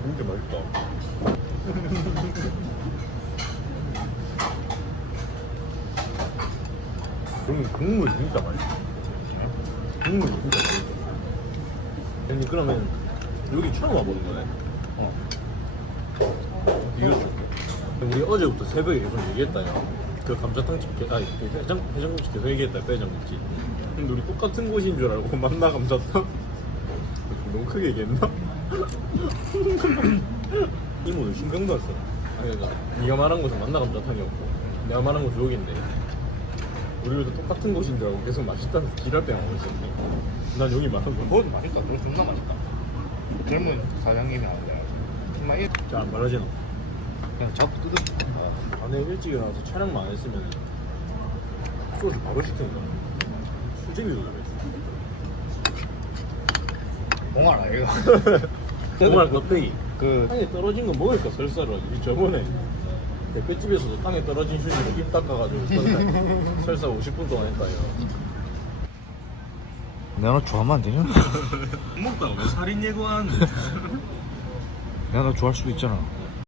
진짜 맛있다. 그럼 국물 진짜 맛있어. 국물 진짜 맛있어. 형님 그러면 여기 처음 와보는 거네. 어. 이거 줄게. 우리 어제부터 새벽에 계속 얘기했다냐. 그 감자탕집 계 아니 그 해장 해장국집 계속 얘기했다 빼장국집. 근데 우리 똑같은 곳인 줄 알고 만나 감자탕. 너무 크게 얘기했나? 이모는 신경도 안 써. 아니 그러니까 네가 말한 곳은 만나 감 자탕이었고 내가 말한 곳은 여기인데 우리도 똑같은 곳인 줄 알고 계속 맛있다는 지랄 뺑하고 있었네. 난 여기 말한 거. 그것도 맛있다. 그거 존나 맛있다. 젊은 사장님이 하는데 정말 일 잘안 말하지나. 그냥 잡고 뜯어. 아, 밤에 일찍 일어나서 촬영만 안 했으면 소주 바로 시키는 거야. 수제비도 그래. 봉알아 이거. 정말 껍데기. 그 땅에 떨어진 거 먹을까 설사로. 이 저번에 백배집에서도 땅에 떨어진 휴지로 입 닦아가지고 설사- 설사 50분 동안 했다요. 내가 너 좋아하면 안 되냐? 먹다가 왜 살인 예고하는데? 내가 너 좋아할 수도 있잖아